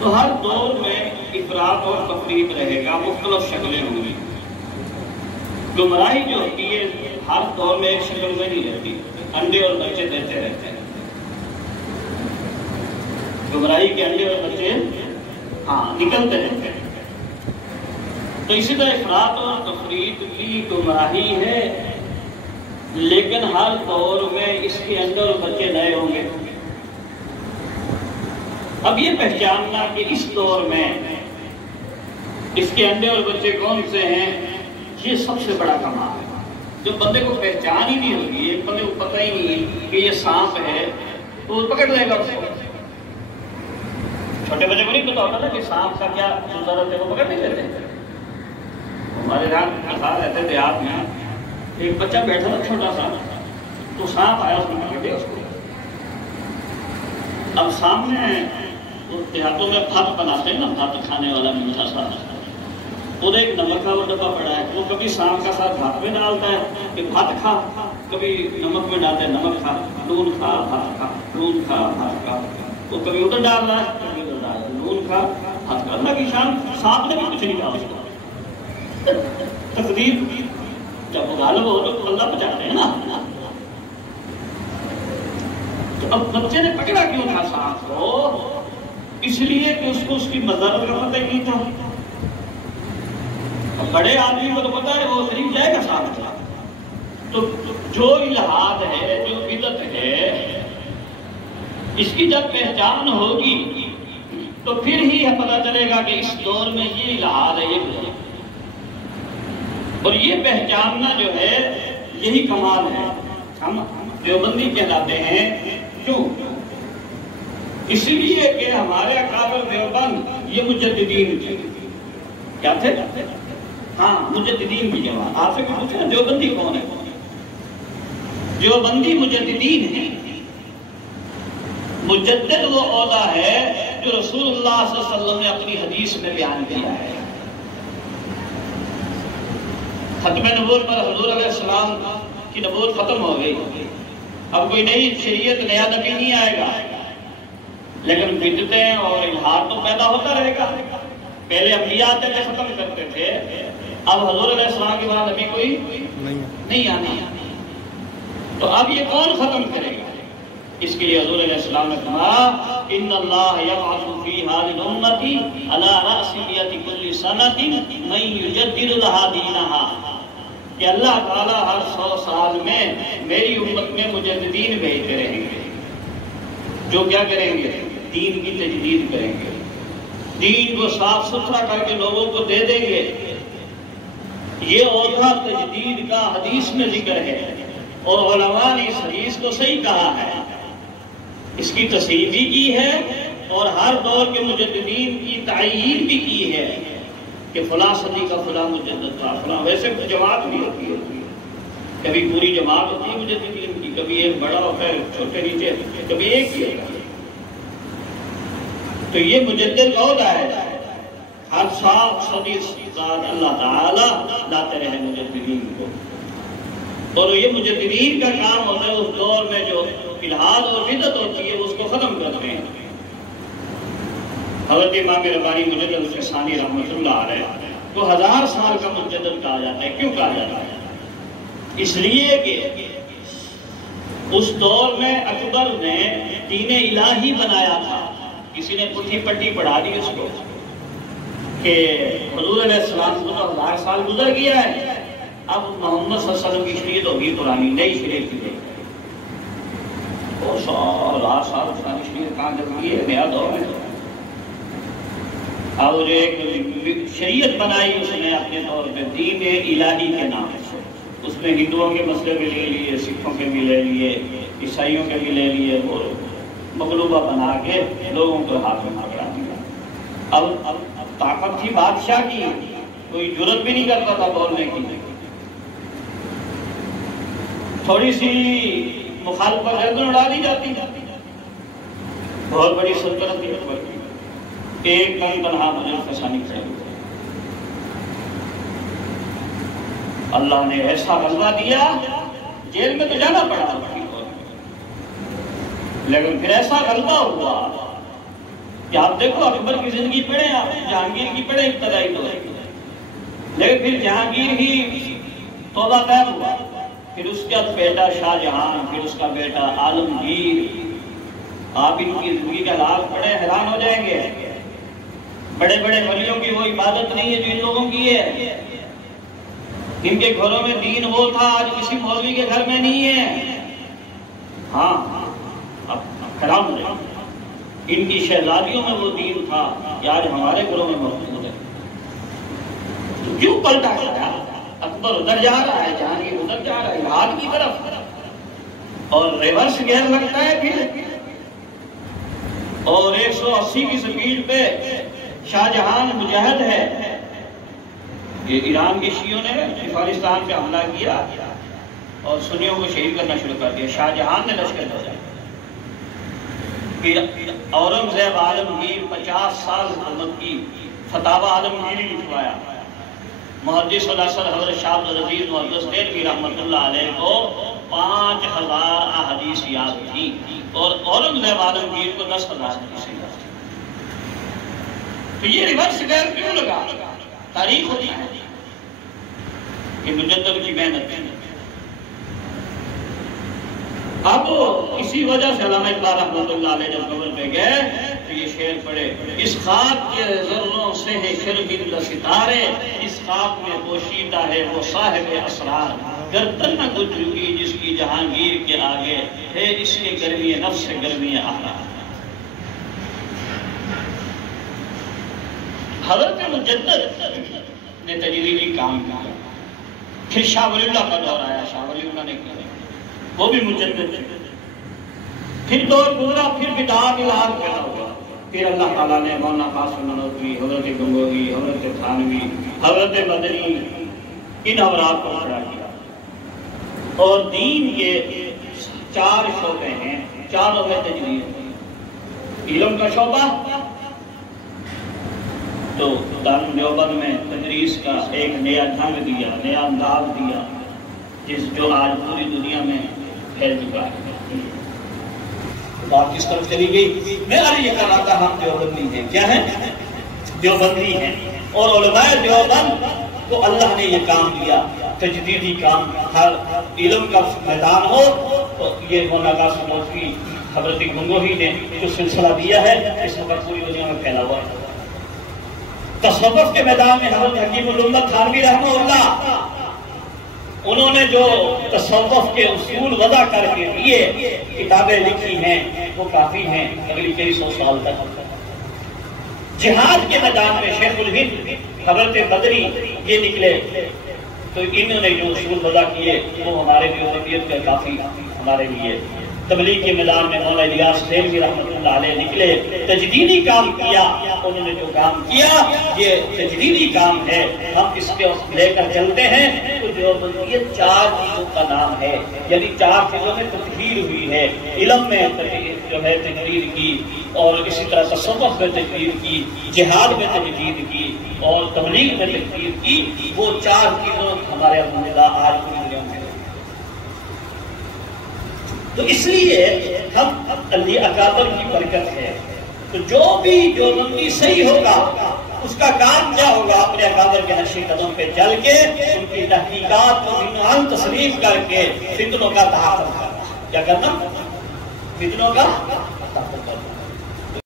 تو ہر دور میں افراط اور تفریط رہے گا، مختلف شکلیں ہوں گی۔ گمراہی جو ہوتی ہے ہر دور میں ایک شکل میں نہیں رہتی، انڈے اور بچے دیتے رہتے ہیں۔ گمراہی کے انڈے اور بچے نکلتے رہتے ہیں۔ تو اسی طرح افراط اور تفریط کی گمراہی ہے، لیکن ہر دور میں اس کے انڈے اور بچے نئے ہوں گے۔ اب یہ پہچاننا کہ اس دور میں اس کے انڈے اور بچے کون سے ہیں، یہ سب سے بڑا کمال ہے۔ جو بندے کو پہچان ہی نہیں ہوگی، ایک بندے کو پتہ ہی نہیں کہ یہ سانپ ہے، تو وہ پکڑ لے گا اس کو۔ چھوٹے بچے کو نہیں پتا ہوتا نا کہ سانپ کا کیا ضرورت ہے، وہ پکڑ نہیں لیتے۔ ہمارے یہاں مثال رہتے دیہات میں ایک بچہ بیٹھا تھا چھوٹا سا، تو سانپ آیا، اس نے پکڑ لیا اس کو۔ اب سامنے دیہاتوں میں بھت بناتے ہیں نا، بھت کھانے والا میٹھا سا، اور ایک نمک کا وہ ڈبہ پڑا ہے، وہ کبھی سانپ کا ساتھ بھت میں ڈالتا ہے کہ بھت کھا، کبھی نمک میں ڈالتا ہے نمک کھا، نون کھا بھت کھا، نون کھا بھت کھا، وہ کبھی ادھر ڈال رہا ہے کبھی ادھر ڈال رہا ہے، نون کھا بھت کھا۔ اللہ کی شان، سانپ نے بھی کچھ نہیں کہا اس کو۔ تقدیر جب غالب ہو تو اللہ بچاتے ہیں نا۔ تو اب بچے نے پکڑا کیوں تھا سانپ کو؟ اس لیے کہ اس کو اس کی مضرت کا پتہ ہی نہیں تھا۔ بڑے آدمی کو تو پتا ہے وہ قریب جائے گا ساتھ کا۔ تو جو الہاد ہے، جو بدعت ہے، اس کی جب پہچان ہوگی تو پھر ہی پتا چلے گا کہ اس دور میں یہ الہاد ہے، یہ بدعت۔ اور یہ پہچاننا جو ہے یہی کمال ہے۔ ہم دیوبندی کہلاتے ہیں، کیوں؟ اس لیے کہ ہمارے اکابر دیوبند یہ مجددین تھے۔ کیا تھے؟ مجددین کی جماعت۔ آپ سے پوچھیں نا دیوبندی کون ہے؟ دیوبندی مجددین ہیں۔ مجدد وہ عہدہ ہے جو رسول اللہ صلی اللہ علیہ وسلم نے اپنی حدیث میں بیان کیا ہے۔ ختم نبوت پر حضور علیہ السلام کی نبوت ختم ہو گئی، اب کوئی نئی شریعت، نیا نبی نہیں آئے گا، لیکن بدعتیں اور الہاد تو پیدا ہوتا رہے گا۔ پہلے انبیاء آتے تھے، ختم کرتے تھے، اب حضور علیہ السلام کے بعد ابھی کوئی نہیں آنے۔ تو اب یہ کون ختم کرے گا؟ اس کے لیے حضور علیہ السلام نے کہا ان اللہ یبعث فی هذه الامة على رأس مئة كل سنة من یجدد لها دینها، کہ اللہ تعالیٰ ہر 100 سال میں میری امت میں مجددین بھیجتے رہیں گے، جو کیا کریں گے؟ دین کی تجدید کریں گے، دین کو صاف ستھرا کر کے لوگوں کو دے دیں گے۔ یہ عہدہ تجدید کا حدیث میں ذکر ہے، اور علماء نے اس حدیث کو صحیح کہا ہے، اس کی تصحیح بھی کی ہے، اور ہر دور کے مجددین کی تعیین بھی کی ہے کہ فلاں صدی کا فلاں مجدد تھا، فلاں۔ ویسے جماعت بھی ہوتی ہے، کبھی پوری جماعت ہوتی ہے مجددین کی، کبھی ایک بڑا ہوتا ہے، چھوٹے نیچے، کبھی ایک ہی ہوتا ہے۔ تو یہ مجدد عہدہ ہے، ہر 100 صدی بعد اللہ تعالیٰ لاتے رہے مجددین کو، اور یہ مجددین کا کام ہوتا ہے اس دور میں جو الہاد اور بدعت ہوتی ہے اس کو ختم کرتے ہیں۔ حضرت امام ربانی مجدد ثانی رحمۃ اللہ علیہ کو 1000 سال کا مجدد کہا جاتا ہے۔ کیوں کہا جاتا ہے؟ اس لیے کہ اس دور میں اکبر نے دین الہی بنایا تھا، کسی نے پٹھی پٹی پڑھا دی اس کو کہ حضور علیہ السلام کو 1000 سال گزر گیا ہے، اب محمد صلی اللہ علیہ وسلم کی شریعت ہوگی پرانی، نئی شریعت کی۔ اور 1000 سال پرانی شریعت کہاں جب ہوئی ہے؟ نیا دور ہے۔ اور ایک شریعت بنائی اس نے اپنے طور پہ دین الہی کے نام سے، اس میں ہندوؤں کے مسئلے بھی لے لیے، سکھوں کے بھی لے لیے، عیسائیوں کے بھی لے لیے، اور مغلوبہ بنا کے لوگوں کو ہاتھ میں پکڑا دیا۔ اب طاقت تھی بادشاہ کی، کوئی جرت بھی نہیں کرتا تھا بولنے کی، تھوڑی سی مخالفت گردن اڑا دی جاتی، بہت بڑی سلطنت کی پڑتی، ایک کن تنہا مجدد ثانی کھڑے ہوئے۔ اللہ نے ایسا غلبہ دیا، جیل میں تو جانا پڑا، لیکن پھر ایسا غلبہ ہوا کہ آپ دیکھو اکبر کی زندگی پڑھیں، آپ جہانگیر کی پڑھیں ابتدائی دور، لیکن پھر جہانگیر ہی توبہ طیب ہوا، پھر اس کے بعد بیٹا شاہ جہان، پھر اس کا بیٹا عالمگیر. آپ ان کی زندگی کا حالات بڑے حیران ہو جائیں گے. بڑے بڑے ولیوں کی وہ عبادت نہیں ہے جو ان لوگوں کی ہے. ان کے گھروں میں دین وہ تھا آج کسی مولوی کے گھر میں نہیں ہے. ہاں اب حیران ہو جائیں. ان کی شہزادیوں میں وہ دین تھا کہ آج ہمارے گھروں میں موجود ہے. تو کیوں پلٹا گیا؟ اکبر ادھر جا رہا ہے، جہانگیر ادھر جا رہا ہے ہاتھ کی طرف، اور ریورس گیئر لگتا ہے پھر، اور 180 کی سپیڈ پہ شاہ جہان مجاہد ہے. یہ ایران کے شیعوں نے افغانستان پہ حملہ کیا اور سنیوں کو شہید کرنا شروع کر دیا. شاہ جہان نے لشکر بھیجا. پھر اورنگزیب عالمگیر 50 سال حکومت کی، فتاوی عالمگیری لکھوایا. محدث الاثر حضرت شاہ عبدالعزیز محدث دہلوی رحمۃ اللہ علیہ کو 5000 احادیث یاد تھی، اور اورنگزیب عالمگیر کو 10,000 حدیث یاد تھی. تو یہ ریورس گیئر کیوں لگا؟ تاریخ ہوتی ہے کہ مجدد کی محنت ہے. اب اسی وجہ سے علامہ اقبال رحمۃ اللہ علیہ جب قبر پہ گئے تو یہ شعر پڑھے: اس خاک کے ذروں سے ہے شرمندہ ستارے، اس خاک میں پوشیدہ ہے وہ صاحب اسرار، گردن نہ گجھوگی جس کی جہانگیر کے آگے، ہے اس کے گرمی نفس سے گرمی احرار. حضرت مجدد نے تجریدی کام کیا. پھر شاہ ولی اللہ کا دور آیا، شاہ ولی اللہ نے کیا، وہ بھی مجدد تھے. پھر دور گزرا، پھر بدعات الہات پیدا ہوا. پھر اللہ تعالیٰ نے مولانا قاسم نانوتوی، حضرت گنگوہی، حضرت تھانوی، حضرت مدنی، ان حضرات کو کھڑا کیا. اور دین کے 4 شعبے ہیں، چاروں میں تجدید. علم کا شعبہ تو دارالعلوم دیوبند میں تدریس کا ایک نیا ڈھنگ دیا، نیا انداز دیا، جو آج پوری دنیا میں پھیل چکا ہے. بات کس طرف چلی گئی؟ میں یہ کہہ رہا تھا ہم دیوبندی ہیں. کیا ہیں؟ دیوبندی ہیں. اور علماء دیوبند کو اللہ نے یہ کام دیا، تجدیدی کام. ہر علم کا میدان ہو تو یہ مولانا قاسم نانوتوی، حضرت گنگوہی نے جو سلسلہ دیا ہے اس وقت پوری دنیا میں پھیلا ہوا ہے. تصوف کے میدان میں حضرت حکیم الامت تھانوی رحمہ اللہ، انہوں نے جو تصوف کے اصول وضع کر کے دیے، کتابیں لکھی ہیں، وہ کافی ہیں اگلی کئی سو سال تک. جہاد کے میدان میں شیخ الہند حضرت بدری یہ نکلے، تو انہوں نے جو اصول وضع کیے وہ ہمارے دیوبندیت کے کافی ہمارے لیے. تبلیغ کے میدان میں مولانا الیاس دہلوی رحمۃ اللہ علیہ نکلے، تجدیدی کام کیا. انہوں نے جو کام کیا یہ تجدیدی کام ہے، ہم اس کے لے کر چلتے ہیں. تو دیوبندیت 4 چیزوں کا نام ہے، یعنی 4 چیزوں میں تطہیر ہوئی ہے. علم میں جو ہے تجدید کی، اور اسی طرح تصوف میں تجدید کی، جہاد میں تجدید کی، اور تبلیغ میں تجدید کی. وہ 4 چیزوں ہمارے الحمدللہ آج پوری دنیا میں. تو اس لیے ہم علی اکابر کی برکت ہے. تو جو بھی جو بندی صحیح ہوگا اس کا کام کیا ہوگا؟ اپنے اکابر کے نقش قدم پہ چل کے ان کی تحقیقات کو عنوان تسلیم کر کے فتنوں کا تحفظ کرنا. کیا کرنا؟ فتنوں کا تحفظ کرنا.